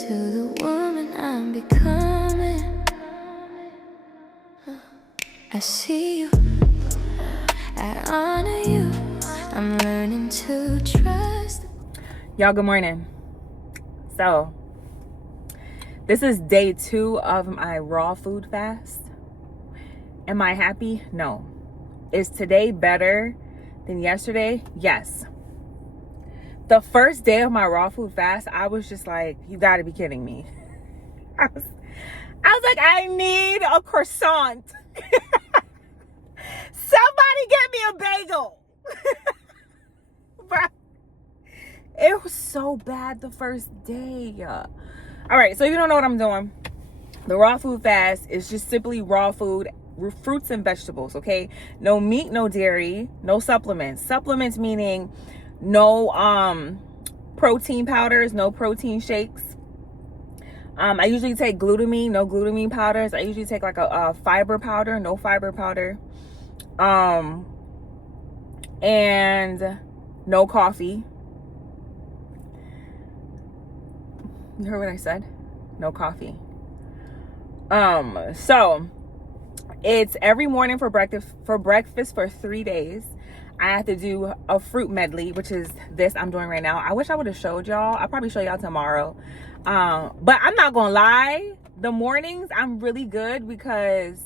to the woman I'm becoming. I see you, I honor you, I'm learning to trust. Y'all, good morning. So this is day 2 of my raw food fast. Am I happy? No. Is today better than yesterday? Yes. The first day of my raw food fast, I was just like, you gotta be kidding me. I was like, I need a croissant. Somebody get me a bagel. Bruh. It was so bad the first day. All right, so if you don't know what I'm doing, the raw food fast is just simply raw food, fruits and vegetables, okay? No meat, no dairy, no supplements. Supplements meaning no protein powders, no protein shakes. I usually take glutamine, no glutamine powders. I usually take like a fiber powder, no fiber powder. And no coffee. You heard what I said? No coffee. So it's every morning for breakfast for 3 days. I have to do a fruit medley, which is this I'm doing right now. I wish I would have showed y'all. I'll probably show y'all tomorrow. But I'm not gonna lie, the mornings I'm really good because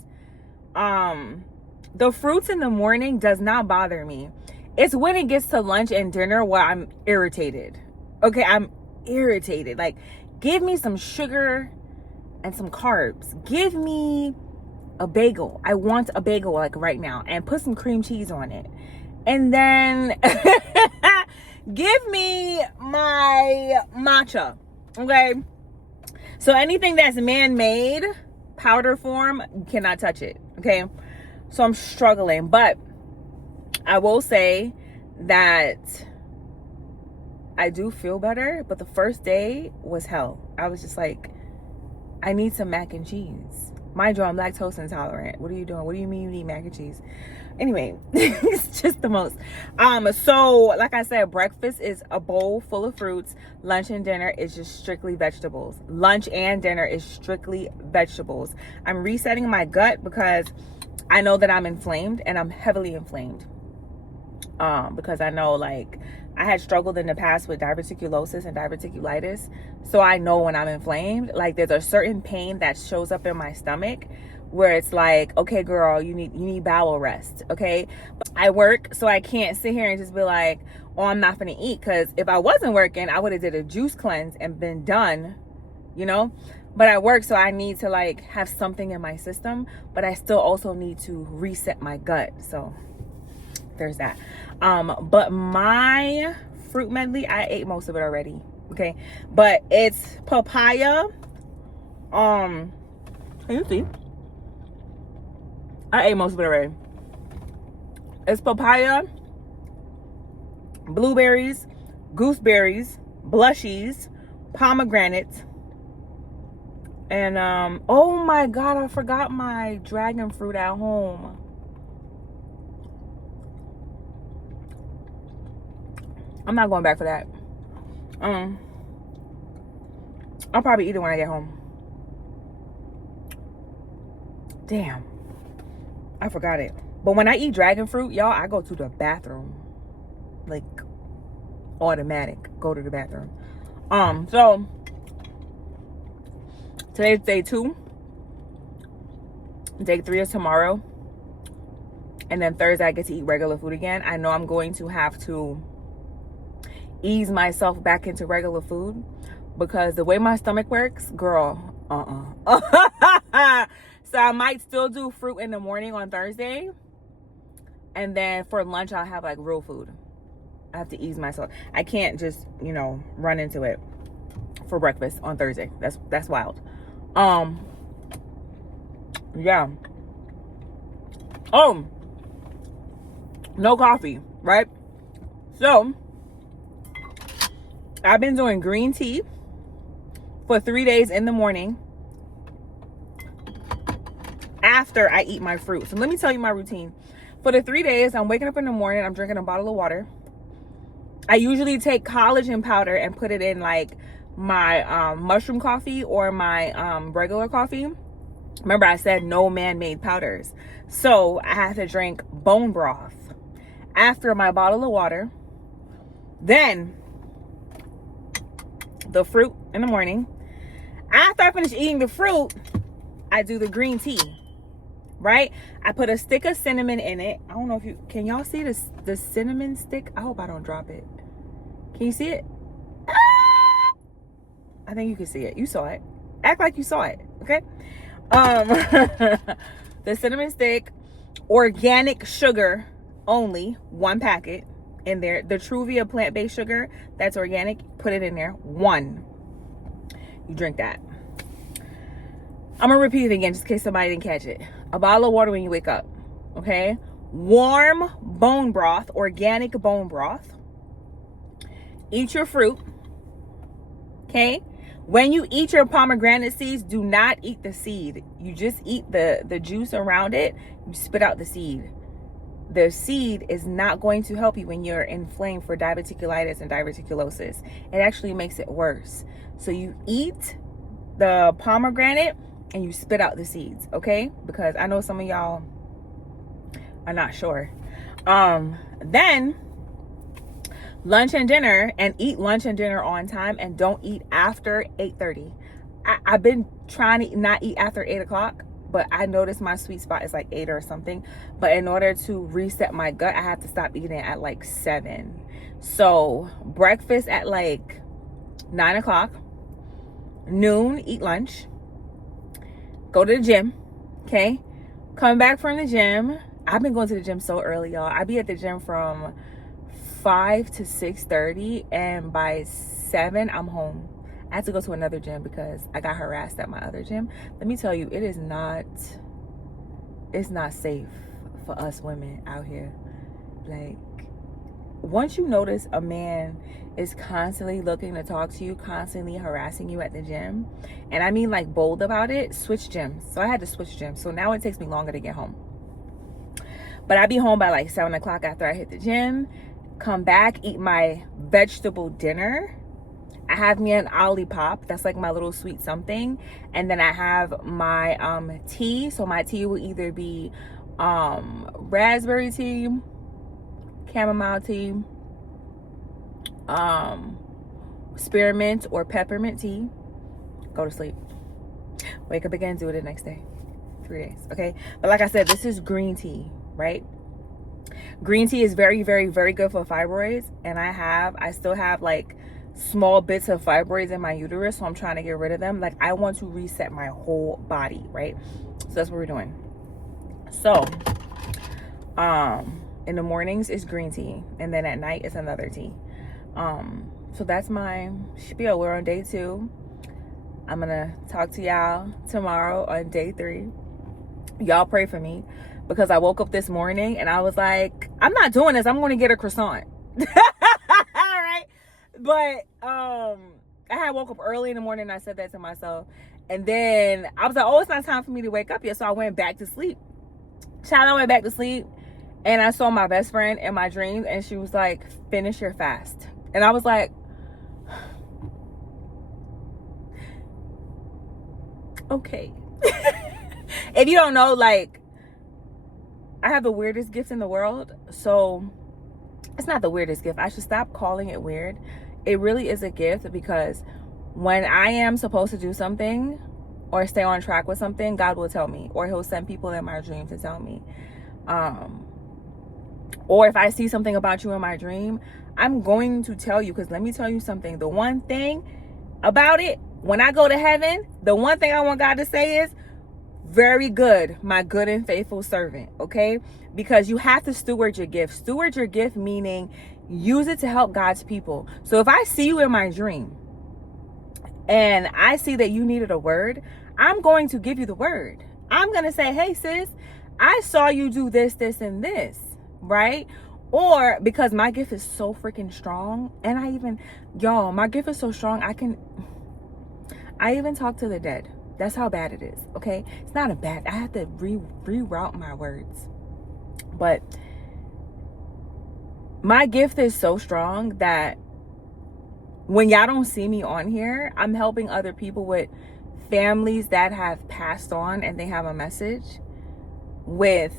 the fruits in the morning does not bother me. It's when it gets to lunch and dinner where I'm irritated. Okay, I'm irritated. Like, give me some sugar and some carbs. Give me a bagel. I want a bagel like right now, and put some cream cheese on it. And then give me my matcha. Okay? So anything that's man-made, powder form, you cannot touch it. Okay? So I'm struggling, but I will say that I do feel better, but the first day was hell. I was just like, I need some mac and cheese. Mind you, I'm lactose intolerant. What are you doing? What do you mean you need mac and cheese? Anyway, it's just the most. So like I said, breakfast is a bowl full of fruits. Lunch and dinner is just strictly vegetables. Lunch and dinner is strictly vegetables. I'm resetting my gut because I know that I'm inflamed, and I'm heavily inflamed. Because I know, like, I had struggled in the past with diverticulosis and diverticulitis. So I know when I'm inflamed, like, there's a certain pain that shows up in my stomach where it's like, okay, girl, you need bowel rest. Okay. But I work, so I can't sit here and just be like, oh, I'm not gonna eat. Cause if I wasn't working, I would have did a juice cleanse and been done, you know? But I work, so I need to like have something in my system, but I still also need to reset my gut. So there's that. But my fruit medley, I ate most of it already. Okay. But it's papaya. Can you see? I ate most of it already. It's papaya, blueberries, gooseberries, blushies, pomegranates, and oh my god, I forgot my dragon fruit at home. I'm not going back for that. I'll probably eat it when I get home. Damn, I forgot it. But when I eat dragon fruit, y'all, I go to the bathroom. Like, automatic. Go to the bathroom. So today's day 2. Day 3 is tomorrow. And then Thursday I get to eat regular food again. I know I'm going to have to ease myself back into regular food because the way my stomach works, girl, So I might still do fruit in the morning on Thursday, and then for lunch I'll have like real food. I have to ease myself. I can't just, run into it for breakfast on Thursday. That's wild. Yeah. No coffee, right? So I've been doing green tea for 3 days in the morning after I eat my fruit. So let me tell you my routine. For the 3 days, I'm waking up in the morning, I'm drinking a bottle of water. I usually take collagen powder and put it in like my mushroom coffee or my regular coffee, remember I said no man-made powders. So I have to drink bone broth after my bottle of water. Then the fruit in the morning. After I finish eating the fruit, I do the green tea, right? I put a stick of cinnamon in it. I don't know if can y'all see this, the cinnamon stick? I hope I don't drop it. Can you see it? I think you can see it. You saw it. Act like you saw it, okay? The cinnamon stick, organic sugar only, 1 packet in there. The Truvia plant-based sugar, that's organic, put it in there, 1. You drink that. I'm gonna repeat it again just in case somebody didn't catch it. A bottle of water when you wake up, okay? Warm bone broth, organic bone broth. Eat your fruit, okay? When you eat your pomegranate seeds, do not eat the seed. You just eat the juice around it. You spit out the seed. The seed is not going to help you when you're inflamed for diverticulitis and diverticulosis. It actually makes it worse. So you eat the pomegranate and you spit out the seeds, okay? Because I know some of y'all are not sure. Then lunch and dinner, and eat lunch and dinner on time, and don't eat after 8:30. I've been trying to not eat after 8 o'clock, but I noticed my sweet spot is like 8 or something. But in order to reset my gut, I have to stop eating at like 7. So breakfast at like 9 o'clock, noon, eat lunch, go to the gym, okay? Come back from the gym. I've been going to the gym so early, y'all. I be at the gym from 5 to 6:30, and by 7 I'm home. I have to go to another gym because I got harassed at my other gym. Let me tell you, it's not safe for us women out here. Like, once you notice a man is constantly looking to talk to you, constantly harassing you at the gym, and I mean like bold about it, switch gyms. So I had to switch gyms. So now it takes me longer to get home. But I be home by like 7 o'clock after I hit the gym. Come back, eat my vegetable dinner. I have me an Olipop. That's like my little sweet something. And then I have my tea. So my tea will either be raspberry tea, chamomile tea, spearmint or peppermint tea. Go to sleep. Wake up again, do it the next day. 3 days, okay? But like I said, this is green tea, right? Green tea is very, very, very good for fibroids. And I still have like small bits of fibroids in my uterus. So I'm trying to get rid of them. Like, I want to reset my whole body, right? So that's what we're doing. So, in the mornings it's green tea. And then at night it's another tea. So that's my spiel. We're on day 2. I'm going to talk to y'all tomorrow on day 3. Y'all pray for me. Because I woke up this morning and I was like, I'm not doing this. I'm going to get a croissant. All right. But I had woke up early in the morning and I said that to myself. And then I was like, oh, it's not time for me to wake up yet. So I went back to sleep. Child, I went back to sleep and I saw my best friend in my dreams. And she was like, finish your fast. And I was like, okay. If you don't know, like, I have the weirdest gift in the world. So it's not the weirdest gift. I should stop calling it weird. It really is a gift, because when I am supposed to do something or stay on track with something, God will tell me, or he'll send people in my dream to tell me. Or if I see something about you in my dream, I'm going to tell you, because let me tell you something. The one thing about it, when I go to heaven, the one thing I want God to say is, very good, my good and faithful servant, okay? Because you have to steward your gift. Steward your gift meaning use it to help God's people. So if I see you in my dream and I see that you needed a word, I'm going to give you the word. I'm going to say, hey, sis, I saw you do this, this, and this, right? Or because my gift is so freaking strong, and my gift is so strong, I even talk to the dead. That's how bad it is, okay? It's not I have to reroute my words. But my gift is so strong that when y'all don't see me on here, I'm helping other people with families that have passed on and they have a message, with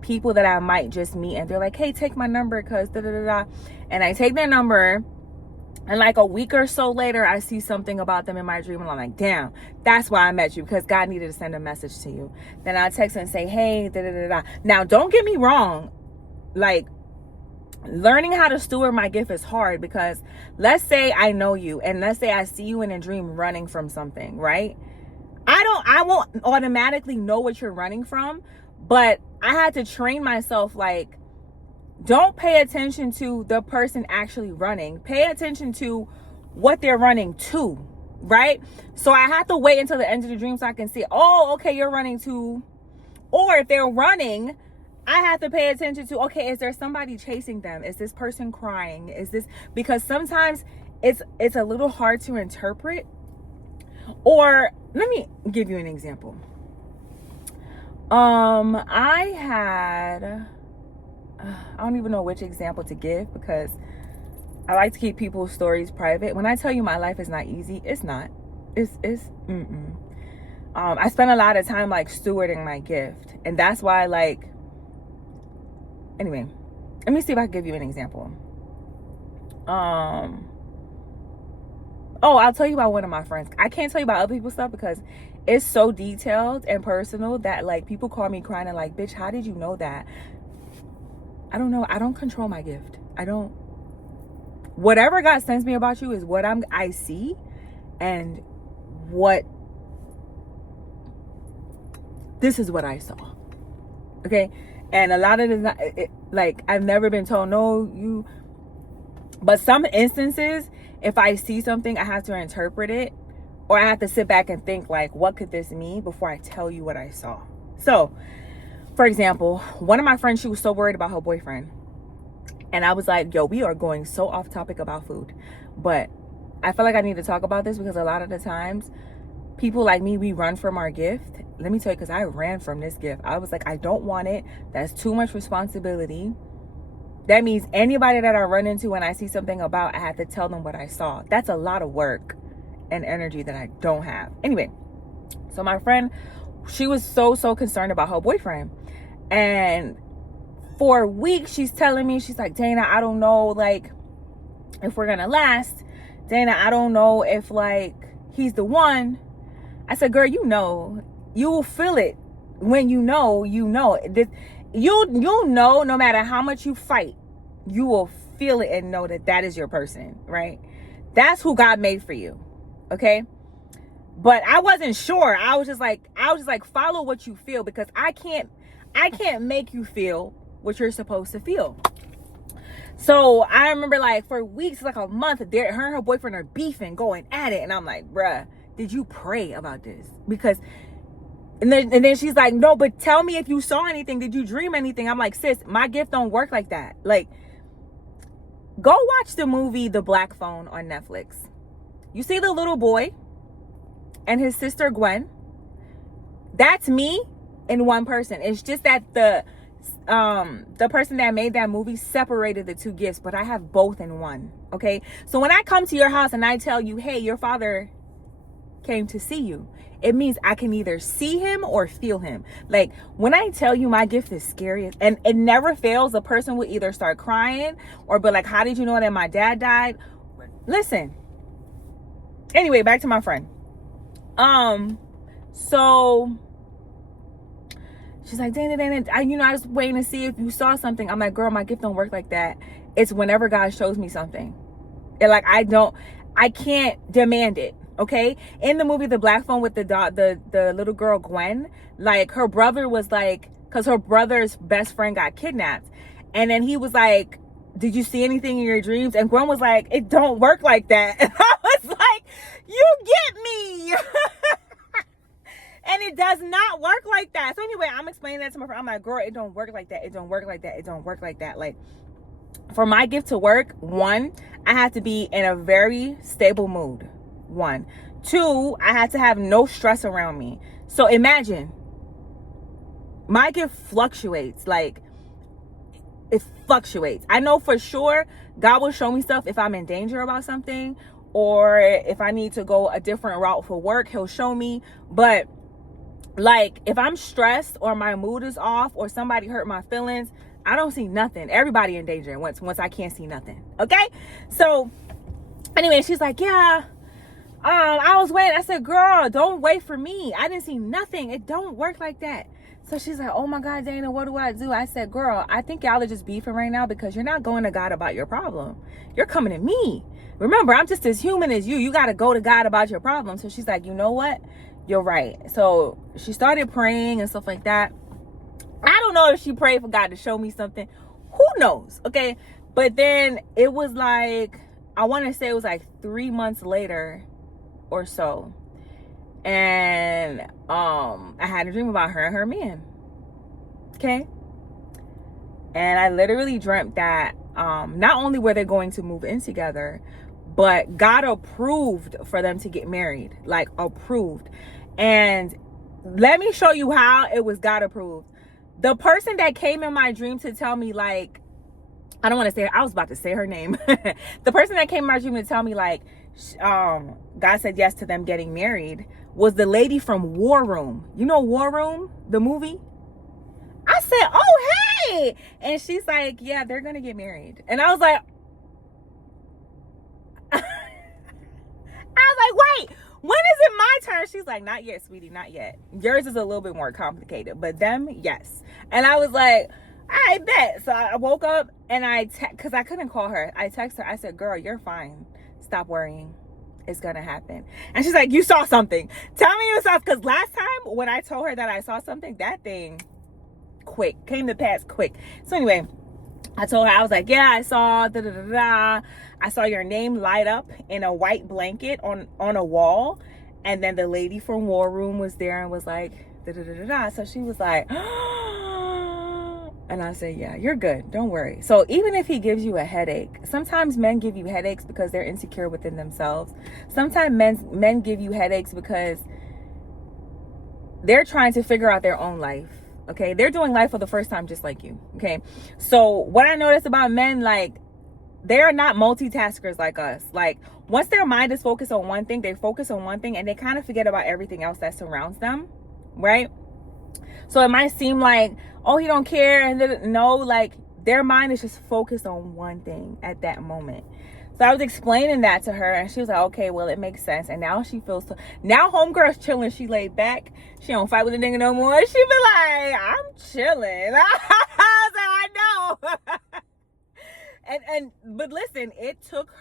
people that I might just meet and they're like, hey, take my number because da da da da. And I take their number, and like a week or so later, I see something about them in my dream, and I'm like, damn, that's why I met you, because God needed to send a message to you. Then I text and say, hey, da da da da. Now, don't get me wrong, like, learning how to steward my gift is hard, because let's say I know you, and let's say I see you in a dream running from something, right? I won't automatically know what you're running from, but I had to train myself, like, don't pay attention to the person actually running. Pay attention to what they're running to, right? So I have to wait until the end of the dream so I can see, oh, okay, you're running to, or if they're running, I have to pay attention to, okay, is there somebody chasing them? Is this person crying? Is this, because sometimes it's a little hard to interpret. Or let me give you an example. I don't even know which example to give, because I like to keep people's stories private. When I tell you my life is not easy, it's not. I spend a lot of time like stewarding my gift, and that's why, like, anyway, let me see if I can give you an example. I'll tell you about one of my friends. I can't tell you about other people's stuff because it's so detailed and personal that, like, people call me crying and like, bitch, how did you know that? I don't know. I don't control my gift. Whatever God sends me about you is what I see, and this is what I saw. Okay. And a lot of the, like, I've never been told, no, you, but some instances, if I see something, I have to interpret it, or I have to sit back and think, like, what could this mean before I tell you what I saw? So, for example, one of my friends, she was so worried about her boyfriend. And I was like, yo, we are going so off topic about food. But I feel like I need to talk about this, because a lot of the times, people like me, we run from our gift. Let me tell you, because I ran from this gift. I was like, I don't want it. That's too much responsibility. That means anybody that I run into and I see something about, I have to tell them what I saw. That's a lot of work and energy that I don't have. Anyway, so my friend, she was so concerned about her boyfriend. And for weeks, she's telling me, she's like, Dana, I don't know, like, if we're going to last. Dana, I don't know if, like, he's the one. I said, girl, you will feel it when you know. You'll know, no matter how much you fight, you will feel it and know that is your person, right? That's who God made for you. Okay. But I wasn't sure. I was just like, follow what you feel, because I can't make you feel what you're supposed to feel. So I remember, like, for weeks, like a month, her and her boyfriend are beefing, going at it. And I'm like, bruh, did you pray about this? Because, and then she's like, no, but tell me if you saw anything. Did you dream anything? I'm like, sis, my gift don't work like that. Like, go watch the movie The Black Phone on Netflix. You see the little boy and his sister Gwen. That's me in one person. It's just that the person that made that movie separated the two gifts, but I have both in one. Okay. So when I come to your house and I tell you, hey, your father came to see you, it means I can either see him or feel him. Like, when I tell you my gift is scary, and it never fails, a person will either start crying or be like, how did you know that my dad died? Listen. Anyway, back to my friend. So she's like, Dana, I was waiting to see if you saw something. I'm like, girl, my gift don't work like that. It's whenever God shows me something. And like, I can't demand it. Okay. In the movie The Black Phone with the little girl Gwen, like, her brother was like, because her brother's best friend got kidnapped. And then he was like, did you see anything in your dreams? And Gwen was like, it don't work like that. And I was like, you get me. And it does not work like that. So anyway, I'm explaining that to my friend. I'm like, girl, it don't work like that. It don't work like that. It don't work like that. Like, for my gift to work, one, I have to be in a very stable mood. 1. 2, I had to have no stress around me. So imagine, my gift fluctuates. Like, it fluctuates. I know for sure God will show me stuff if I'm in danger about something, or if I need to go a different route for work, he'll show me. But like if I'm stressed or my mood is off or somebody hurt my feelings, I don't see nothing. Everybody in danger once I can't see nothing. Okay? So anyway, she's like, yeah, I was waiting. I said, girl, don't wait for me. I didn't see nothing. It don't work like that. So she's like, oh my God, Dana, what do I do? I said, girl, I think y'all are just beefing right now because you're not going to God about your problem. You're coming to me. Remember, I'm just as human as you. You got to go to God about your problem. So she's like, you know what? You're right. So she started praying and stuff like that. I don't know if she prayed for God to show me something. Who knows? Okay. But then it was like, I want to say it was like 3 months later or so. And I had a dream about her and her man. Okay. And I literally dreamt that not only were they going to move in together, but God approved for them to get married. Like approved. And let me show you how it was God approved. The person that came in my dream to tell me, like, I don't want to say, I was about to say her name. The person that came in my dream to tell me, like, God said yes to them getting married was the lady from War Room. You know War Room, the movie? I said, oh, hey. And she's like, yeah, they're going to get married. And I was like, wait, when is it my turn? She's like, not yet, sweetie, not yet. Yours is a little bit more complicated, but them, yes. And I was like, I bet. So I woke up and because I couldn't call her. I texted her. I said, girl, you're fine. Stop worrying. It's going to happen. And she's like, you saw something. Tell me you saw, because last time when I told her that I saw something, that thing came to pass quick. So anyway, I told her, I was like, yeah, I saw I saw your name light up in a white blanket on a wall. And then the lady from War Room was there and was like, So she was like, and I said, yeah, you're good. Don't worry. So even if he gives you a headache, sometimes men give you headaches because they're insecure within themselves. Sometimes men give you headaches because they're trying to figure out their own life. Okay. They're doing life for the first time, just like you. Okay. So what I noticed about men, like, they're not multitaskers like us. Like, once their mind is focused on one thing, they focus on one thing and they kind of forget about everything else that surrounds them. Right. So it might seem like, oh, he don't care. And no, like, their mind is just focused on one thing at that moment. So I was explaining that to her and she was like, okay, well, it makes sense. And now she feels now homegirl's chilling. She laid back. She don't fight with a nigga no more. She be like, I'm chilling. I was like, I know. But listen, it took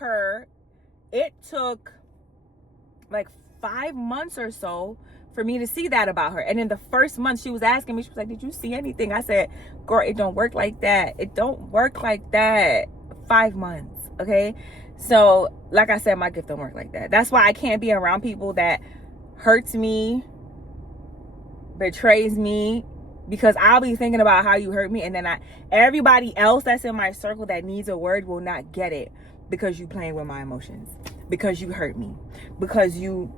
like 5 months or so for me to see that about her. And in the first month, she was asking me, she was like, did you see anything? I said, girl, it don't work like that. It don't work like that. 5 months. Okay. So like I said, my gift don't work like that. That's why I can't be around people that hurts me, betrays me, because I'll be thinking about how you hurt me. And then everybody else that's in my circle that needs a word will not get it because you playing with my emotions, because you hurt me, because you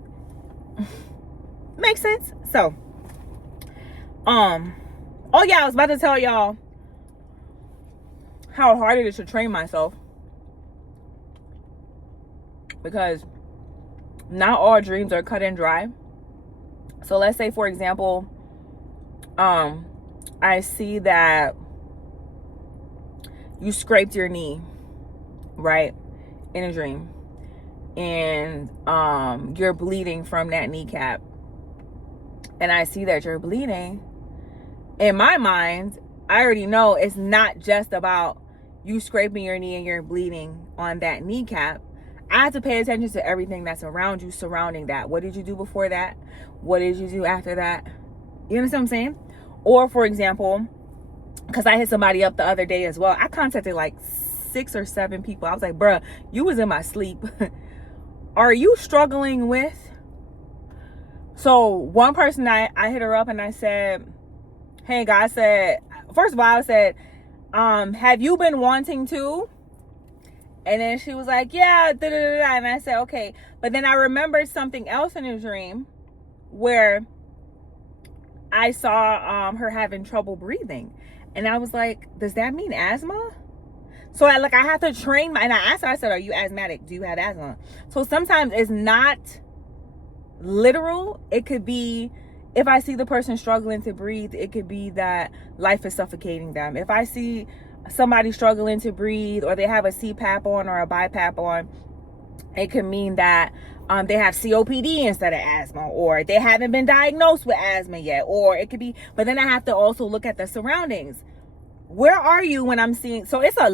makes sense. So, oh yeah, I was about to tell y'all how hard it is to train myself, because not all dreams are cut and dry. So let's say, for example, I see that you scraped your knee, right, in a dream, and you're bleeding from that kneecap, and I see that you're bleeding. In my mind, I already know it's not just about you scraping your knee and you're bleeding on that kneecap. I have to pay attention to everything that's around you, surrounding that. What did you do before that? What did you do after that? You understand what I'm saying? Or, for example, because I hit somebody up the other day as well. I contacted like 6 or 7 people. I was like, bruh, you was in my sleep. Are you struggling with? So one person, I hit her up and I said, hey, God said, first of all, I said, have you been wanting to? And then she was like, yeah, and I said, okay. But then I remembered something else in a dream where I saw her having trouble breathing. And I was like, does that mean asthma? So I have to train and I asked her, I said, are you asthmatic? Do you have asthma? So sometimes it's not literal. It could be, if I see the person struggling to breathe, it could be that life is suffocating them. If I see somebody struggling to breathe, or they have a CPAP on or a BiPAP on, it could mean that they have COPD instead of asthma, or they haven't been diagnosed with asthma yet, or it could be, but then I have to also look at the surroundings. Where are you when I'm seeing, so it's a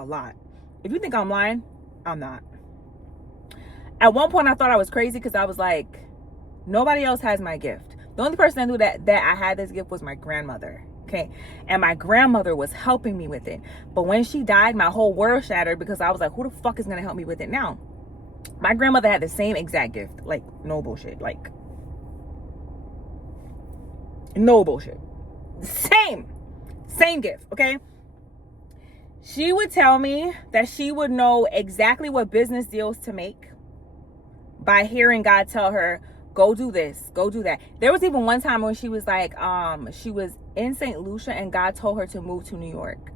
lot. If you think I'm lying, I'm not. At one point I thought I was crazy because I was like, nobody else has my gift. The only person I knew that I had this gift was my grandmother. Okay. And my grandmother was helping me with it. But when she died, my whole world shattered because I was like, who the fuck is going to help me with it now? My grandmother had the same exact gift. Like, no bullshit. Like, no bullshit. Same gift. Okay. She would tell me that she would know exactly what business deals to make by hearing God tell her, go do this, go do that. There was even one time when she was like, she was in St. Lucia and God told her to move to New York.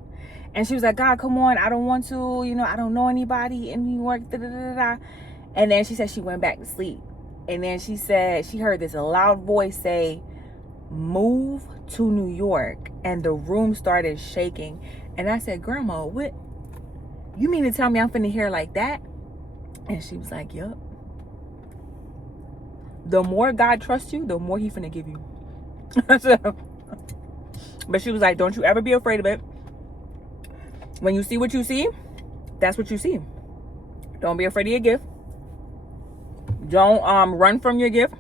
And she was like, God, come on, I don't want to, I don't know anybody in New York. Da, da, da, da. And then she said she went back to sleep. And then she said she heard this loud voice say, move to New York. And the room started shaking. And I said, Grandma, what? You mean to tell me I'm finna hear like that? And she was like, yup. The more God trusts you, the more he finna give you. But she was like, don't you ever be afraid of it. When you see what you see, that's what you see. Don't be afraid of your gift. Don't run from your gift.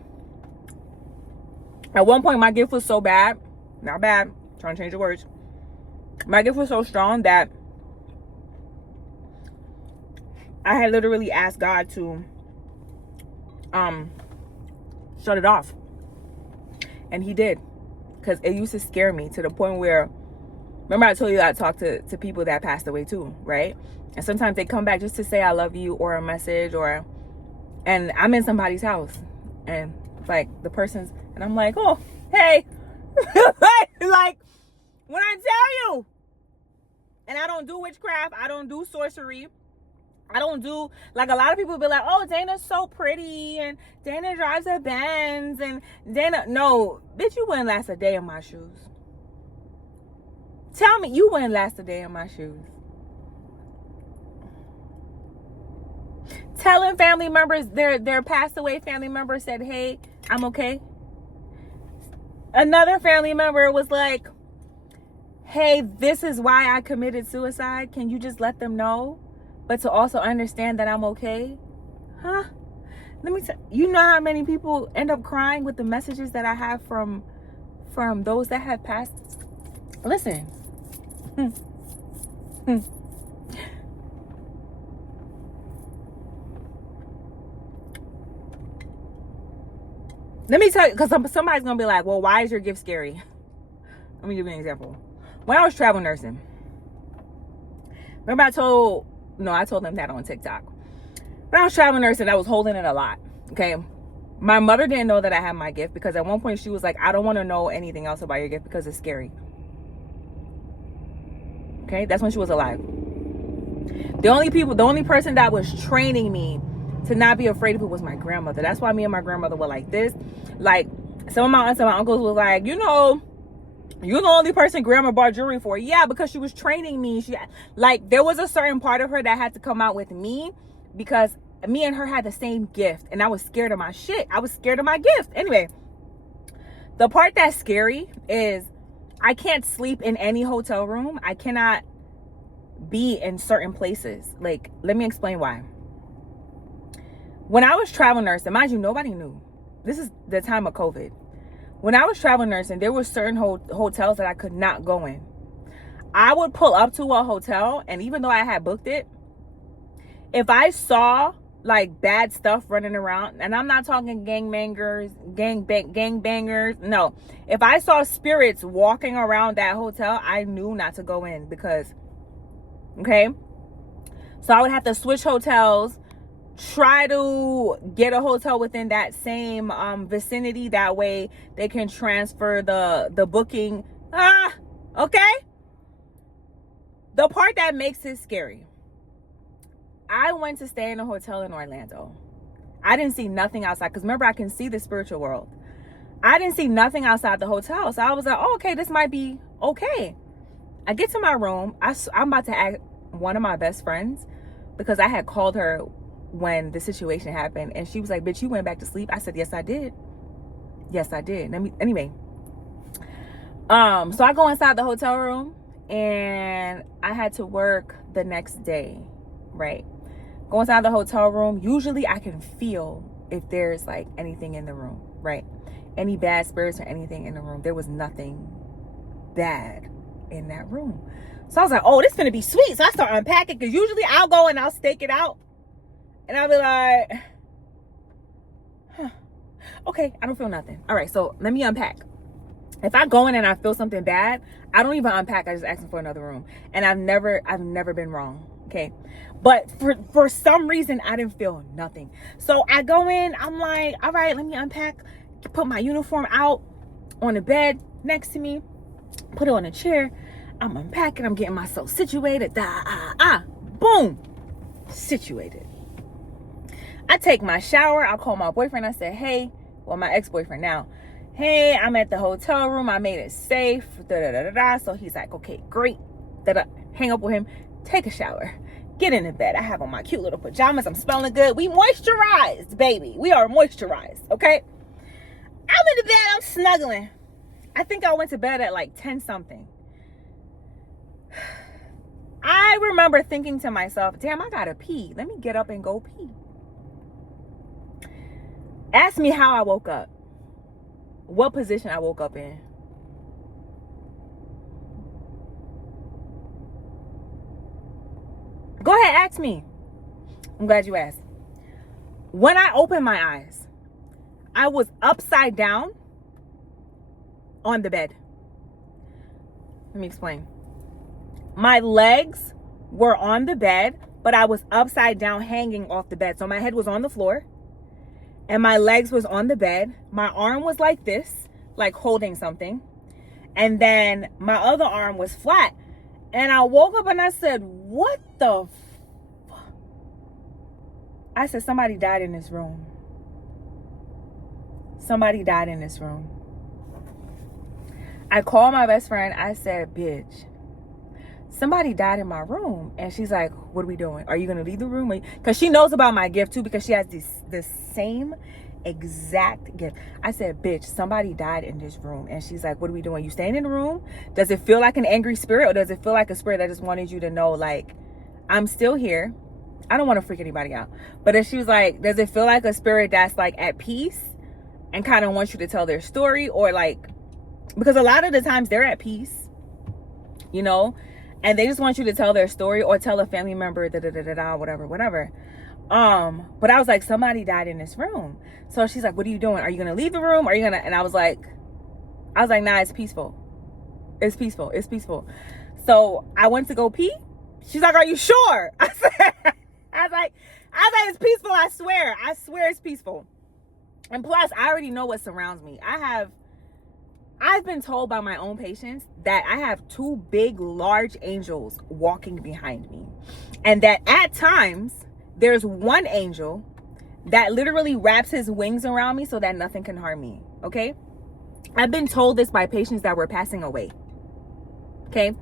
At one point, my gift was so bad. Not bad. Trying to change the words. My gift was so strong that I had literally asked God to shut it off. And he did. Because it used to scare me to the point where, remember I told you that I talked to people that passed away too, right? And sometimes they come back just to say I love you or a message, and I'm in somebody's house and like the person's, and I'm like, oh, hey. Like, when I tell you, and I don't do witchcraft, I don't do sorcery, I don't do, like, a lot of people be like, oh, Dana's so pretty, and Dana drives a Benz, and Dana, no, bitch, you wouldn't last a day in my shoes. Tell me, you wouldn't last a day in my shoes. Telling family members, their passed away family member said, hey, I'm okay. Another family member was like, hey, this is why I committed suicide. Can you just let them know? But to also understand that I'm okay. Huh? Let me tell you, know how many people end up crying with the messages that I have from those that have passed? Listen. Let me tell you, because somebody's going to be like, well, why is your gift scary? Let me give you an example. When I was travel nursing, remember I told them that on TikTok. When I was travel nursing, I was holding it a lot, okay? My mother didn't know that I had my gift because at one point she was like, I don't want to know anything else about your gift because it's scary. Okay? That's when she was alive. The only person that was training me to not be afraid of it was my grandmother. That's why me and my grandmother were like this. Like, some of my aunts and my uncles was like, you're the only person grandma bought jewelry for. Yeah, because she was training me. There was a certain part of her that had to come out with me because me and her had the same gift. And I was scared of my shit. I was scared of my gift. Anyway, the part that's scary is I can't sleep in any hotel room. I cannot be in certain places. Like, let me explain why. When I was travel nursing, mind you, nobody knew. This is the time of COVID. When I was travel nursing, there were certain hotels that I could not go in. I would pull up to a hotel, and even though I had booked it, if I saw like bad stuff running around, and I'm not talking gangbangers, no. If I saw spirits walking around that hotel, I knew not to go in because, okay? So I would have to switch hotels, try to get a hotel within that same vicinity. That way they can transfer the booking. Okay? The part that makes it scary, I went to stay in a hotel in Orlando. I didn't see nothing outside, because remember, I can see the spiritual world. I didn't see nothing outside the hotel. So I was like, oh, okay, this might be okay. I get to my room. I'm about to ask one of my best friends, because I had called her when the situation happened. And she was like, bitch, you went back to sleep? I said, yes, I did. Yes, I did. Anyway. So I go inside the hotel room, and I had to work the next day, right? Go inside the hotel room. Usually I can feel if there's like anything in the room, right? Any bad spirits or anything in the room. There was nothing bad in that room. So I was like, oh, this is gonna be sweet. So I start unpacking, because usually I'll go and I'll stake it out, and I'll be like, huh, okay, I don't feel nothing. All right, so let me unpack. If I go in and I feel something bad, I don't even unpack. I just ask them for another room. And I've never been wrong. Okay. But for some reason, I didn't feel nothing. So I go in, I'm like, all right, let me unpack, put my uniform out on the bed next to me, put it on a chair. I'm unpacking, I'm getting myself situated. Boom, situated. I take my shower. I call my boyfriend. I said, hey, well, my ex-boyfriend now. Hey, I'm at the hotel room. I made it safe. So he's like, okay, great. Hang up with him. Take a shower. Get in the bed. I have on my cute little pajamas. I'm smelling good. We moisturized, baby. We are moisturized, okay? I'm in the bed. I'm snuggling. I think I went to bed at like 10 something. I remember thinking to myself, damn, I gotta pee. Let me get up and go pee. Ask me how I woke up. What position I woke up in. Go ahead, ask me. I'm glad you asked. When I opened my eyes, I was upside down on the bed. Let me explain. My legs were on the bed, but I was upside down hanging off the bed. So my head was on the floor and my legs was on the bed. My arm was like this, like holding something. And then my other arm was flat. And I woke up and I said, what the I said, somebody died in this room. Somebody died in this room. I called my best friend. I said, bitch, somebody died in my room. And she's like, what are we doing? Are you going to leave the room? Because she knows about my gift too, because she has the same exact gift. I said, bitch, somebody died in this room. And she's like, what are we doing? You staying in the room? Does it feel like an angry spirit, or does it feel like a spirit that just wanted you to know, like, I'm still here? I don't want to freak anybody out. But if she was like, does it feel like a spirit that's like at peace and kind of wants you to tell their story? Or like, because a lot of the times they're at peace, you know, and they just want you to tell their story or tell a family member, whatever. But I was like, somebody died in this room. So she's like, what are you doing? Are you going to leave the room? Are you going to? And I was like, nah, it's peaceful. It's peaceful. It's peaceful. So I went to go pee. She's like, are you sure? I was like, it's peaceful. I swear it's peaceful. And plus, I already know what surrounds me. I've been told by my own patients that I have two big, large angels walking behind me. And that at times, there's one angel that literally wraps his wings around me so that nothing can harm me. Okay? I've been told this by patients that were passing away. Okay?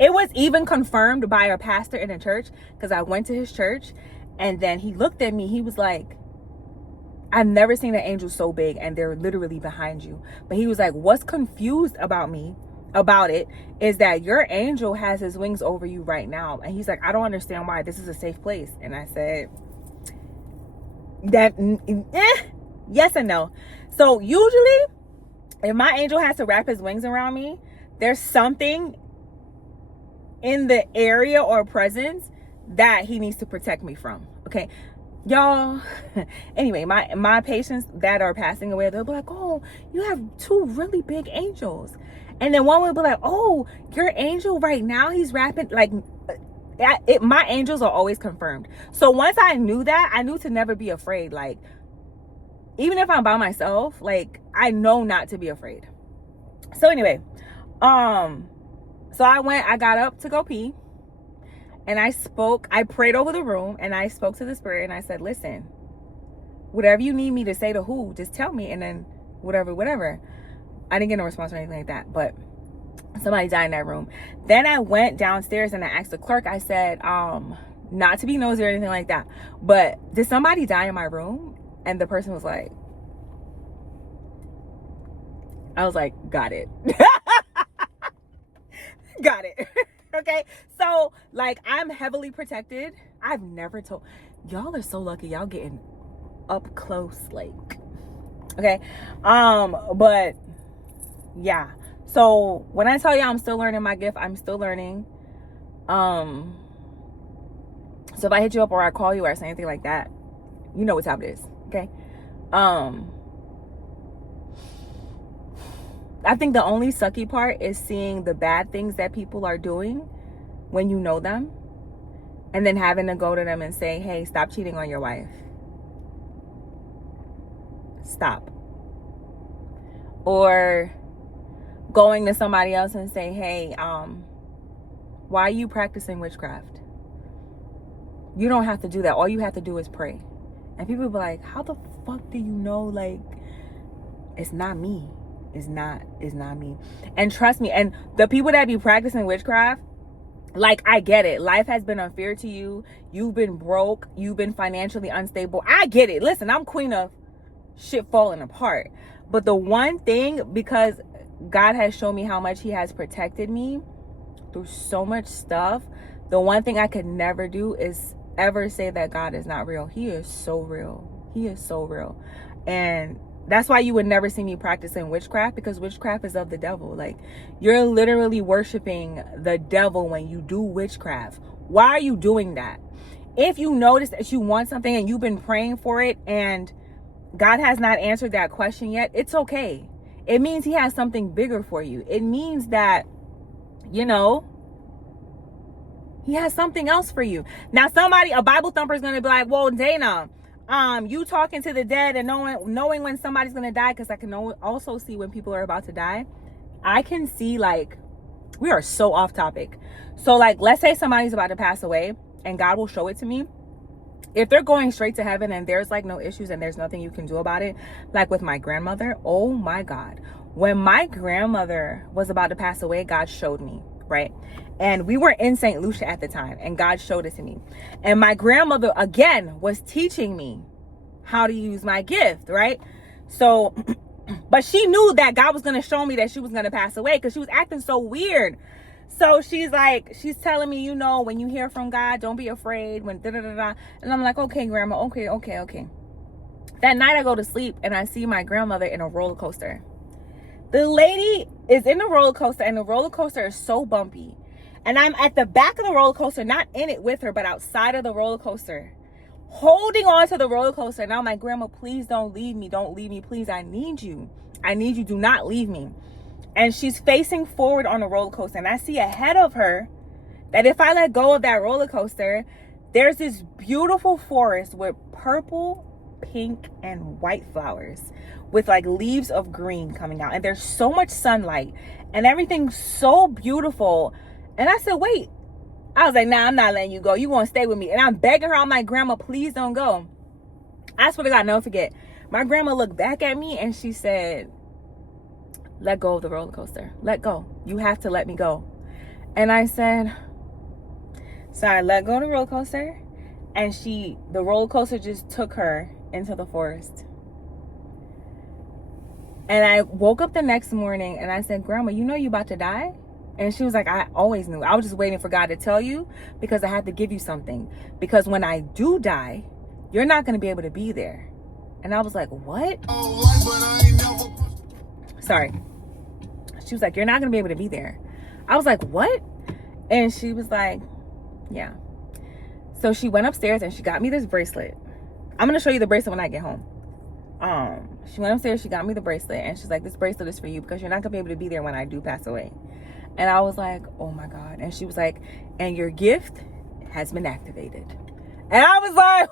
It was even confirmed by a pastor in a church, because I went to his church and then he looked at me. He was like, I've never seen an angel so big and they're literally behind you. But he was like, what's confused about it is that your angel has his wings over you right now. And he's like, I don't understand why. This is a safe place. And I said, yes and no. So usually if my angel has to wrap his wings around me, there's something in the area or presence that he needs to protect me from. Okay, y'all. Anyway, my patients that are passing away, they'll be like, oh, you have two really big angels. And then one will be like, oh, your angel right now, he's rapping. Like, my angels are always confirmed. So once I knew that, I knew to never be afraid. Like, even if I'm by myself, like, I know not to be afraid. So anyway, so I got up to go pee. And I prayed over the room, and I spoke to the spirit, and I said, listen, whatever you need me to say to who, just tell me, and then whatever. I didn't get no response or anything like that, but somebody died in that room. Then I went downstairs and I asked the clerk, I said, not to be nosy or anything like that, but did somebody die in my room? And the person was like, I was like, got it. Got it. Okay, so like, I'm heavily protected. I've never told y'all, are so lucky y'all getting up close, like, okay, but yeah. So when I tell you I'm still learning my gift, I'm still learning. So if I hit you up or I call you or I say anything like that, you know what time it is. Okay. I think the only sucky part is seeing the bad things that people are doing when you know them, and then having to go to them and say, hey, stop cheating on your wife. Stop. Or going to somebody else and say, hey, why are you practicing witchcraft? You don't have to do that. All you have to do is pray. And people be like, how the fuck do you know? Like, it's not me. It's not me. And trust me, and the people that be practicing witchcraft, like, I get it. Life has been unfair to you. You've been broke. You've been financially unstable. I get it. Listen, I'm queen of shit falling apart. But the one thing, because God has shown me how much he has protected me through so much stuff, the one thing I could never do is ever say that God is not real. He is so real. He is so real. And that's why you would never see me practicing witchcraft, because witchcraft is of the devil. Like, you're literally worshiping the devil when you do witchcraft. Why are you doing that? If you notice that you want something and you've been praying for it and God has not answered that question yet, it's okay. It means he has something bigger for you. It means that, you know, he has something else for you. Now, a Bible thumper is going to be like, well, Dana, you talking to the dead and knowing when somebody's going to die, because I can also see when people are about to die. I can see, like, we are so off topic. So, like, let's say somebody's about to pass away and God will show it to me. If they're going straight to heaven and there's like no issues and there's nothing you can do about it, like with my grandmother, oh my God. When my grandmother was about to pass away, God showed me, right? And we were in St. Lucia at the time, and God showed it to me. And my grandmother, again, was teaching me how to use my gift, right? So, but she knew that God was going to show me that she was going to pass away, because she was acting so weird. So she's telling me, you know, when you hear from God, don't be afraid, when da-da-da-da. And I'm like, okay, grandma, okay. That night I go to sleep and I see my grandmother in a roller coaster. The lady is in the roller coaster, and the roller coaster is so bumpy. And I'm at the back of the roller coaster, not in it with her, but outside of the roller coaster, holding on to the roller coaster. And I'm like, grandma, please don't leave me. Don't leave me. Please, I need you. Do not leave me. And she's facing forward on the roller coaster. And I see ahead of her that if I let go of that roller coaster, there's this beautiful forest with purple, pink, and white flowers with like leaves of green coming out. And there's so much sunlight and everything's so beautiful. And I said, wait. I was like, nah, I'm not letting you go. You want to stay with me. And I'm begging her. I'm like, grandma, please don't go. I swear to God, never forget. My grandma looked back at me and she said, let go of the roller coaster. Let go. You have to let me go. And I said, so I let go of the roller coaster, and the roller coaster just took her into the forest. And I woke up the next morning and I said, grandma, you know you about to die? And she was like, I always knew. I was just waiting for God to tell you, because I had to give you something. Because when I do die, you're not going to be able to be there. And I was like, what? Sorry. She was like, you're not going to be able to be there. I was like, what? And she was like, yeah. So she went upstairs and she got me this bracelet. I'm going to show you the bracelet when I get home. She went upstairs, she got me the bracelet, and she's like, this bracelet is for you because you're not going to be able to be there when I do pass away. And I was like, oh my God. And she was like, and your gift has been activated. And I was like,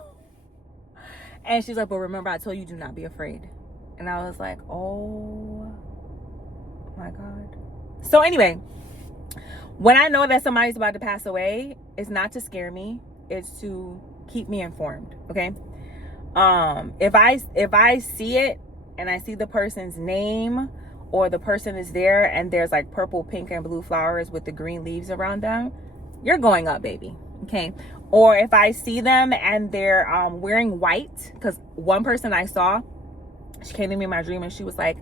and she's like, but remember, I told you, do not be afraid. And I was like, oh my God. So anyway, When I know that somebody's about to pass away, it's not to scare me, it's to keep me informed. Okay. If I see it and I see the person's name, or the person is there and there's like purple, pink, and blue flowers with the green leaves around them, you're going up, baby. Okay. Or if I see them and they're wearing white, because one person I saw, she came to me in my dream and she was like,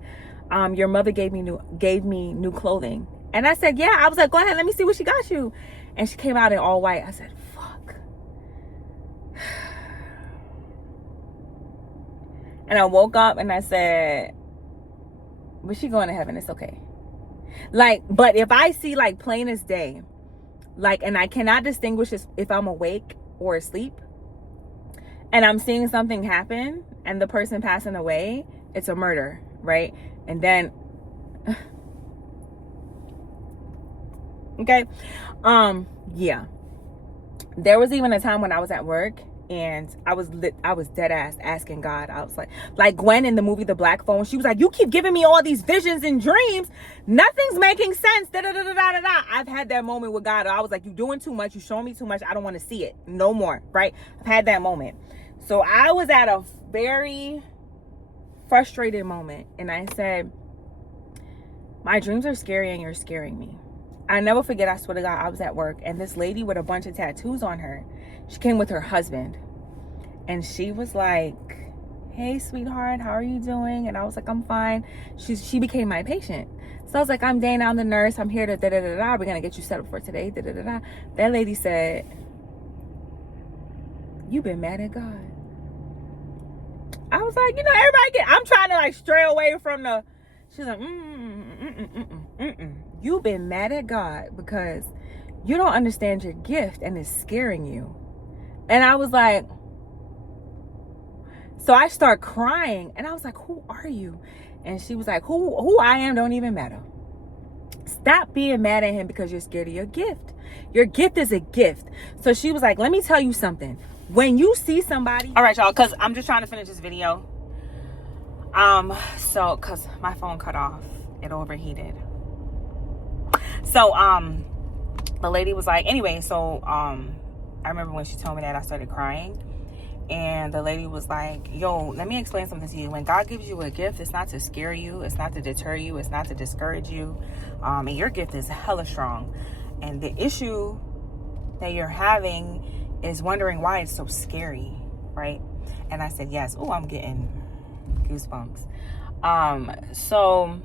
your mother gave me new clothing. And I said, yeah. I was like, go ahead, let me see what she got you. And she came out in all white. I said, fuck. And I woke up and I said, but she going to heaven, it's okay. Like, but if I see like plain as day, like, and I cannot distinguish if I'm awake or asleep, and I'm seeing something happen and the person passing away, it's a murder, right? And then okay. Yeah. There was even a time when I was at work and I was dead ass asking God. I was like Gwen in the movie The Black Phone. She was like, you keep giving me all these visions and dreams. Nothing's making sense. Da, da, da, da, da, da. I've had that moment with God. I was like, you're doing too much. You're showing me too much. I don't want to see it no more. Right? I've had that moment. So I was at a very frustrated moment. And I said, my dreams are scary and you're scaring me. I never forget, I swear to God, I was at work and this lady with a bunch of tattoos on her, she came with her husband and she was like, hey, sweetheart, how are you doing? And I was like, I'm fine. She became my patient. So I was like, I'm Dana, I'm the nurse. I'm here to da-da-da-da. We're going to get you set up for today. Da-da-da-da. That lady said, you been mad at God? I was like, I'm trying to like stray away from the, she's like, you've been mad at God because you don't understand your gift and it's scaring you. And I was like, so I start crying and I was like, who are you? And she was like, who I am don't even matter. Stop being mad at him because you're scared of your gift. Your gift is a gift. So she was like, let me tell you something. When you see somebody, all right, y'all, because I'm just trying to finish this video. So because my phone cut off, it overheated. So the lady was like, anyway, so I remember when she told me that, I started crying. And the lady was like, yo, let me explain something to you. When God gives you a gift, it's not to scare you, it's not to deter you, it's not to discourage you. And your gift is hella strong. And the issue that you're having is wondering why it's so scary, right? And I said, yes. Oh, I'm getting goosebumps. So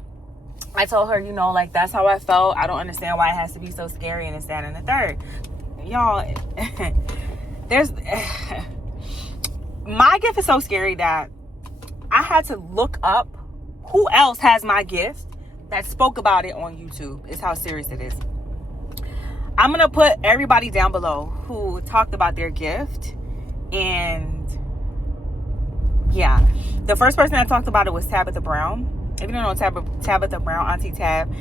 I told her, like, that's how I felt. I don't understand why it has to be so scary and it's that and the third. Y'all, there's my gift is so scary that I had to look up who else has my gift that spoke about it on YouTube. Is how serious it is. I'm gonna put everybody down below who talked about their gift. And yeah, the first person that talked about it was Tabitha Brown. If you don't know Tabitha Brown, Auntie Tab,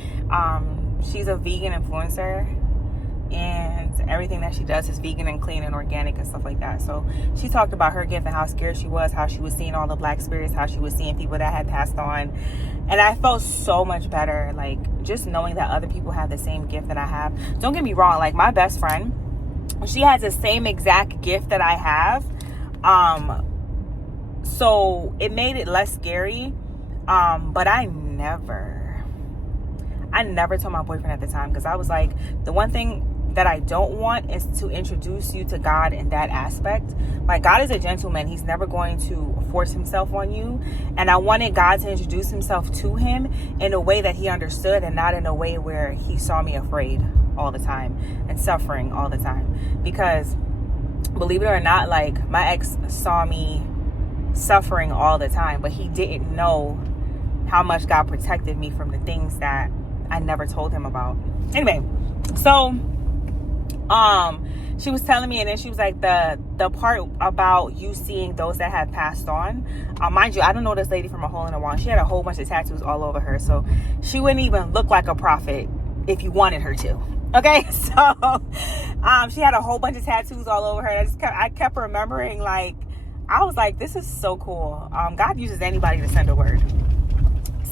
she's a vegan influencer, and everything that she does is vegan and clean and organic and stuff like that. So she talked about her gift and how scared she was, how she was seeing all the black spirits, how she was seeing people that had passed on. And I felt so much better, like, just knowing that other people have the same gift that I have. Don't get me wrong, like, my best friend, she has the same exact gift that I have. So it made it less scary. But I never told my boyfriend at the time, because I was like, the one thing that I don't want is to introduce you to God in that aspect. Like, God is a gentleman. He's never going to force himself on you. And I wanted God to introduce himself to him in a way that he understood, and not in a way where he saw me afraid all the time and suffering all the time. Because believe it or not, like, my ex saw me suffering all the time, but he didn't know how much God protected me from the things that I never told him about. Anyway, so she was telling me, and then she was like, the part about you seeing those that had passed on, mind you, I don't know this lady from a hole in the wall. She had a whole bunch of tattoos all over her, so she wouldn't even look like a prophet if you wanted her to. Okay, so she had a whole bunch of tattoos all over her. I kept remembering, like, I was like, this is so cool. God uses anybody to send a word.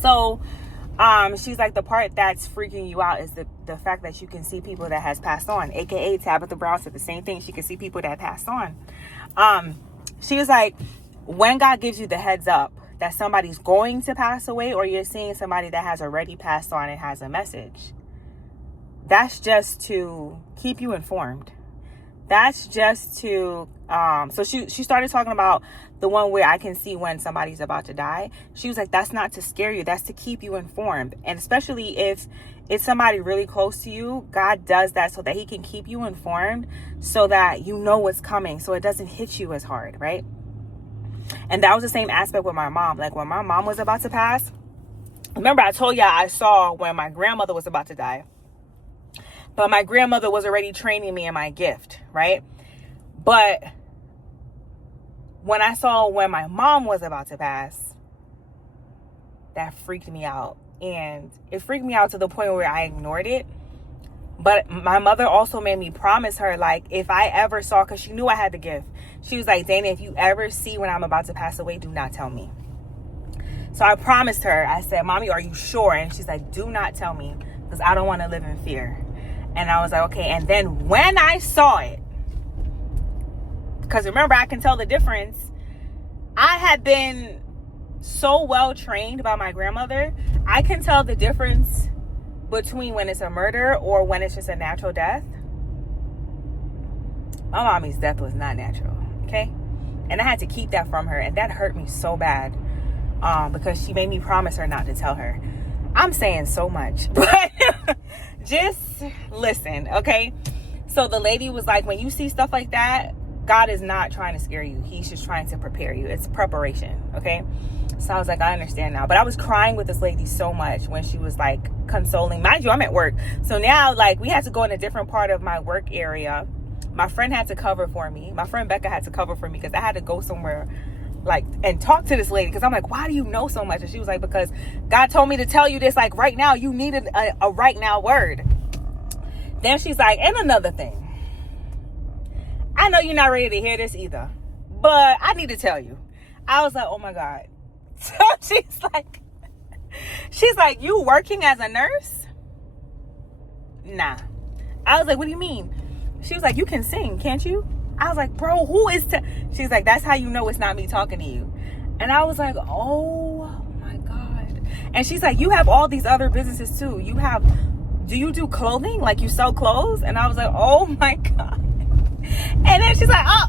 So She's like, the part that's freaking you out is the fact that you can see people that has passed on, aka Tabitha Brown said the same thing. She can see people that passed on. She was like, when God gives you the heads up that somebody's going to pass away, or you're seeing somebody that has already passed on and has a message, that's just to keep you informed. That's just to so she started talking about the one where I can see when somebody's about to die. She was like, that's not to scare you, that's to keep you informed. And especially if it's somebody really close to you, God does that so that he can keep you informed, so that you know what's coming, so it doesn't hit you as hard, right? And that was the same aspect with my mom. Like when my mom was about to pass, remember I told y'all I saw when my grandmother was about to die. But my grandmother was already training me in my gift, right? But when I saw when my mom was about to pass, that freaked me out. And it freaked me out to the point where I ignored it. But my mother also made me promise her, like, if I ever saw, because she knew I had the gift. She was like, Dana, if you ever see when I'm about to pass away, do not tell me. So I promised her, I said, Mommy, are you sure? And she's like, do not tell me, because I don't want to live in fear. And I was like, okay. And then when I saw it, because remember, I can tell the difference. I had been so well trained by my grandmother. I can tell the difference between when it's a murder or when it's just a natural death. My mommy's death was not natural, okay? And I had to keep that from her. And that hurt me so bad because she made me promise her not to tell her. I'm saying so much, but just listen, okay? So the lady was like, when you see stuff like that, God is not trying to scare you. He's just trying to prepare you. It's preparation, okay? So I was like, I understand now. But I was crying with this lady so much when she was like consoling. Mind you, I'm at work. So now like we had to go in a different part of my work area. My friend had to cover for me. My friend Becca had to cover for me because I had to go somewhere like and talk to this lady, because I'm like, why do you know so much? And she was like, because God told me to tell you this, like right now. You needed a right now word. Then she's like, and another thing, I know you're not ready to hear this either, but I need to tell you. I was like, oh my God. So she's like, you working as a nurse? Nah. I was like, what do you mean? She was like, you can sing, can't you? I was like, bro, who is she's like, that's how you know it's not me talking to you. And I was like, oh my God. And she's like, you have all these other businesses too. Do you do clothing? Like you sell clothes? And I was like, oh my God. And then she's like, oh,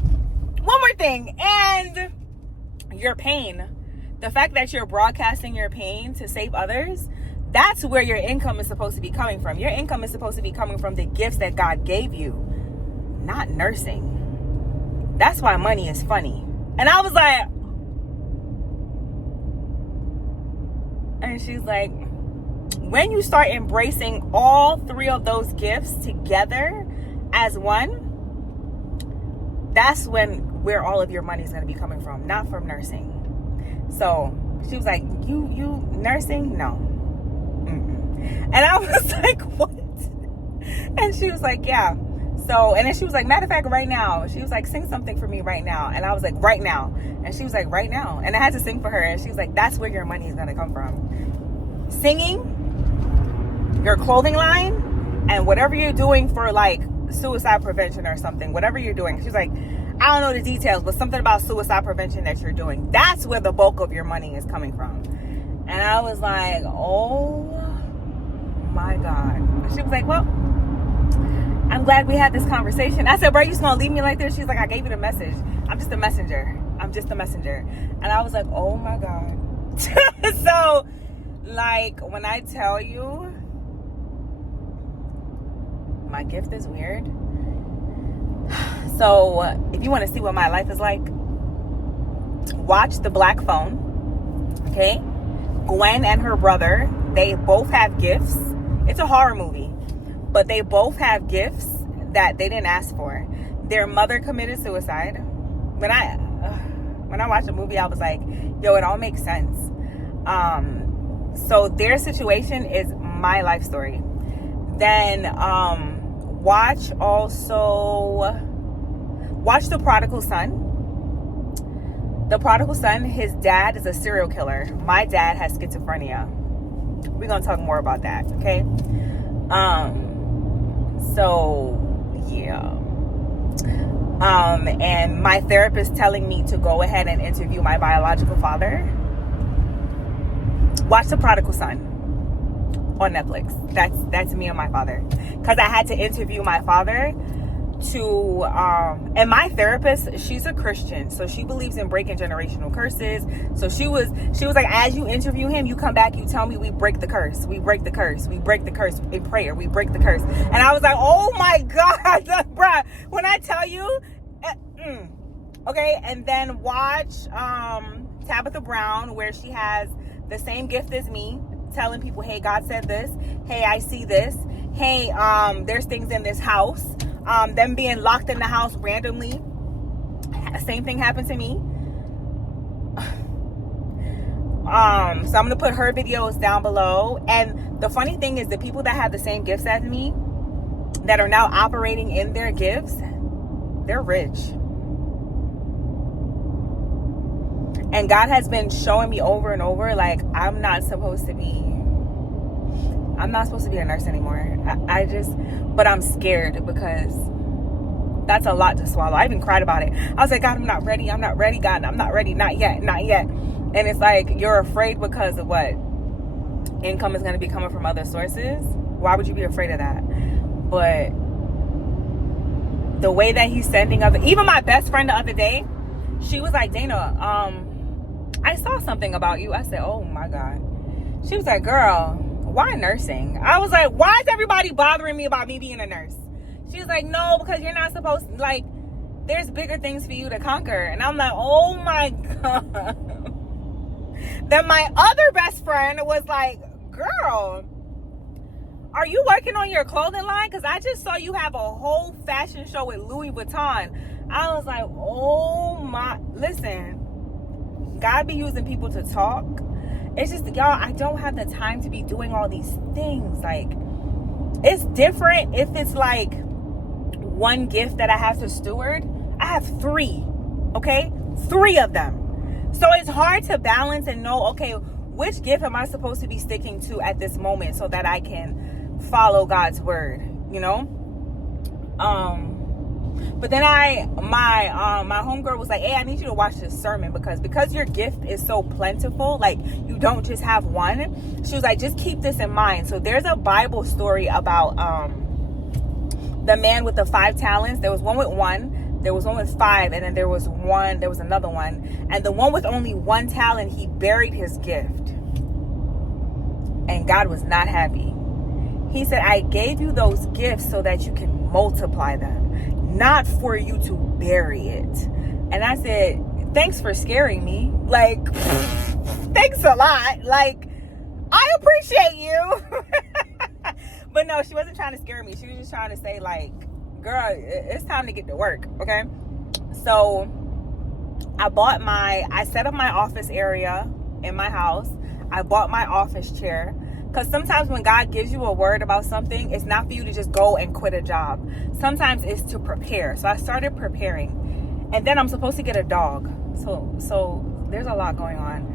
one more thing. And your pain, the fact that you're broadcasting your pain to save others, that's where your income is supposed to be coming from. Your income is supposed to be coming from the gifts that God gave you, not nursing. That's why money is funny. And I was like, and she's like, when you start embracing all three of those gifts together as one, that's where all of your money is going to be coming from, not from nursing. So she was like, you nursing? No. Mm-mm. And I was like, what? And she was like, yeah. So, and then she was like, matter of fact, right now. She was like, sing something for me right now. And I was like, right now. And she was like, right now. And I had to sing for her. And she was like, that's where your money is going to come from. Singing, your clothing line, and whatever you're doing for like suicide prevention or something, whatever you're doing. She's like, I don't know the details, but something about suicide prevention that you're doing. That's where the bulk of your money is coming from. And I was like, oh my God. She was like, well, I'm glad we had this conversation. I said, bro, you just gonna leave me like this? She's like, I gave you the message. I'm just a messenger. And I was like, oh my God. So, like, when I tell you, my gift is weird. So, if you want to see what my life is like, watch The Black Phone. Okay? Gwen and her brother, they both have gifts. It's a horror movie. But they both have gifts that they didn't ask for. Their mother committed suicide. When I watched the movie, I was like, yo, it all makes sense. So their situation is my life story. Then watch The Prodigal Son. The Prodigal Son, his dad is a serial killer. My dad has schizophrenia. We're gonna talk more about that, okay? So yeah. And my therapist telling me to go ahead and interview my biological father. Watch The Prodigal Son on Netflix. That's me and my father. Because I had to interview my father to and my therapist, she's a Christian, so she believes in breaking generational curses. So she was like, as you interview him, you come back, you tell me we break the curse, we break the curse, we break the curse in prayer, we break the curse. And I was like, oh my God, bruh, when I tell you, okay. And then watch Tabitha Brown, where she has the same gift as me, telling people, hey, God said this, hey, I see this, hey, there's things in this house. Them being locked in the house randomly, same thing happened to me. So I'm gonna put her videos down below. And the funny thing is, the people that have the same gifts as me, that are now operating in their gifts, they're rich. And God has been showing me over and over, like, I'm not supposed to be a nurse anymore. But I'm scared, because that's a lot to swallow. I even cried about it. I was like, God, I'm not ready, God, I'm not ready, not yet. And it's like, you're afraid because of what? Income is going to be coming from other sources? Why would you be afraid of that? But the way that he's sending even my best friend the other day, she was like, Dana, I saw something about you. I said, oh my God. She was like, girl, why nursing? I was like, why is everybody bothering me about me being a nurse? She was like, no, because you're not supposed to, like, there's bigger things for you to conquer. And I'm like, oh my God. Then my other best friend was like, girl, are you working on your clothing line? Because I just saw you have a whole fashion show with Louis Vuitton. I was like, oh my, listen, God be using people to talk. It's just, y'all, I don't have the time to be doing all these things. Like, it's different if it's like one gift that I have to steward. I have 3, okay? 3 of them. So it's hard to balance and know, okay, which gift am I supposed to be sticking to at this moment so that I can follow God's word, you know? But then my homegirl was like, hey, I need you to watch this sermon, because your gift is so plentiful, like, you don't just have one. She was like, just keep this in mind. So there's a Bible story about the man with the 5 talents. There was one with 1, there was one with 5, and then there was another one. And the one with only 1 talent, he buried his gift. And God was not happy. He said, I gave you those gifts so that you can multiply them, not for you to bury it. And I said, thanks for scaring me. Like, thanks a lot. Like, I appreciate you. But no, she wasn't trying to scare me. She was just trying to say, like, girl, it's time to get to work, okay? So I set up my office area in my house. I bought my office chair. Because sometimes when God gives you a word about something, it's not for you to just go and quit a job. Sometimes it's to prepare. So I started preparing. And then I'm supposed to get a dog. So there's a lot going on.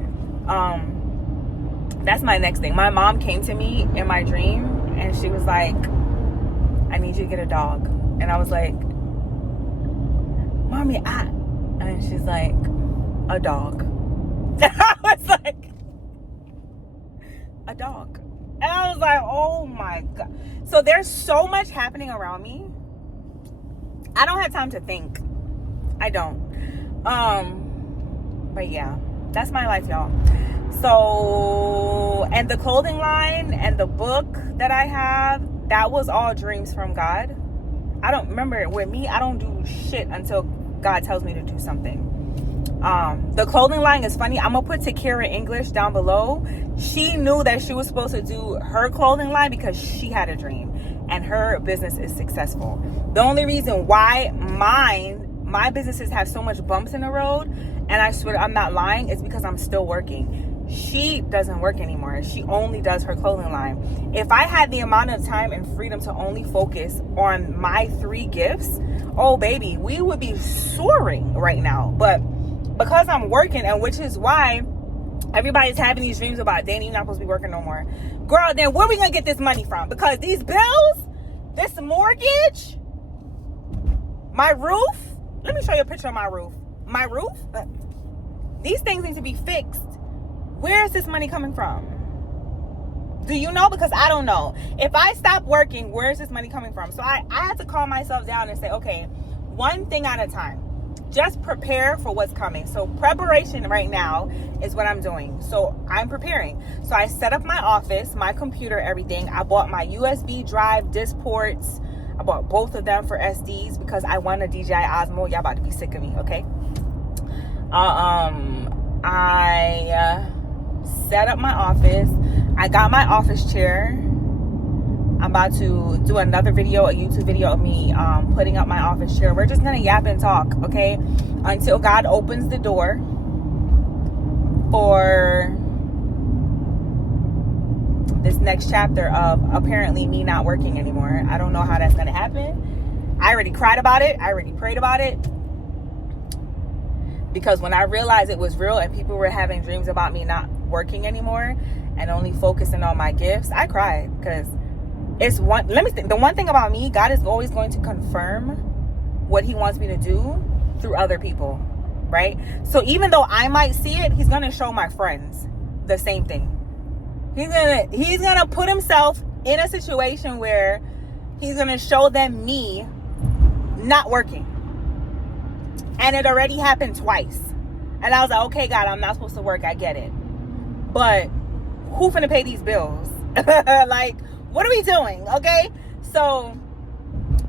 That's my next thing. My mom came to me in my dream, and she was like, I need you to get a dog. And I was like, Mommy, and she's like, a dog. I was like, a dog. And I was like, oh my God. So there's so much happening around me. I don't have time to think. I don't. But yeah, that's my life, y'all. So, and the clothing line and the book that I have, that was all dreams from God. I don't remember, with me, I don't do shit until God tells me to do something. The clothing line is funny. I'm gonna put Takira English down below. She knew that she was supposed to do her clothing line because she had a dream, and her business is successful. The only reason why my businesses have so much bumps in the road, and I swear I'm not lying, is because I'm still working. She doesn't work anymore. She only does her clothing line. If I had the amount of time and freedom to only focus on my 3 gifts, oh baby, we would be soaring right now. But because I'm working, and which is why Everybody's having these dreams about dating. You're not supposed to be working no more. Girl, then where are we going to get this money from? Because these bills, this mortgage, my roof. Let me show you a picture of my roof. My roof? These things need to be fixed. Where is this money coming from? Do you know? Because I don't know. If I stop working, where is this money coming from? So I had to calm myself down and say, okay, one thing at a time. Just prepare for what's coming. So preparation right now is what I'm doing. So I'm preparing. So I set up my office, my computer, everything. I bought my USB drive, disc ports. I bought both of them for SDs because I want a DJI Osmo. Y'all about to be sick of me, okay? I set up my office. I got my office chair. I'm about to do another video, a YouTube video of me putting up my office chair. We're just gonna yap and talk, okay? Until God opens the door for this next chapter of apparently me not working anymore. I don't know how that's gonna happen. I already cried about it. I already prayed about it. Because when I realized it was real and people were having dreams about me not working anymore and only focusing on my gifts, I cried. Because the one thing about me, God is always going to confirm what he wants me to do through other people, right? So even though I might see it, he's going to show my friends the same thing. He's gonna put himself in a situation where he's going to show them me not working. And it already happened twice. And I was like, okay, God, I'm not supposed to work. I get it. But who finna pay these bills? Like, what are we doing? Okay. So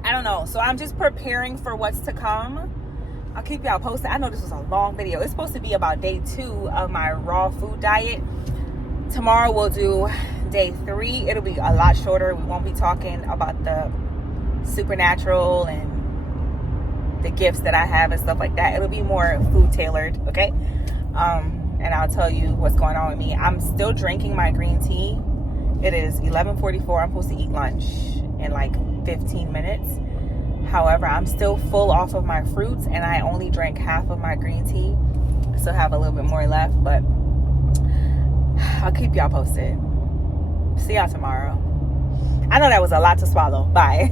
I don't know. So I'm just preparing for what's to come. I'll keep y'all posted. I know this was a long video. It's supposed to be about day 2 of my raw food diet. Tomorrow we'll do day 3. It'll be a lot shorter. We won't be talking about the supernatural and the gifts that I have and stuff like that. It'll be more food tailored, okay? And I'll tell you what's going on with me. I'm still drinking my green tea. It is 11:44. I'm supposed to eat lunch in like 15 minutes. However, I'm still full off of my fruits and I only drank half of my green tea. I still have a little bit more left, but I'll keep y'all posted. See y'all tomorrow. I know that was a lot to swallow. Bye.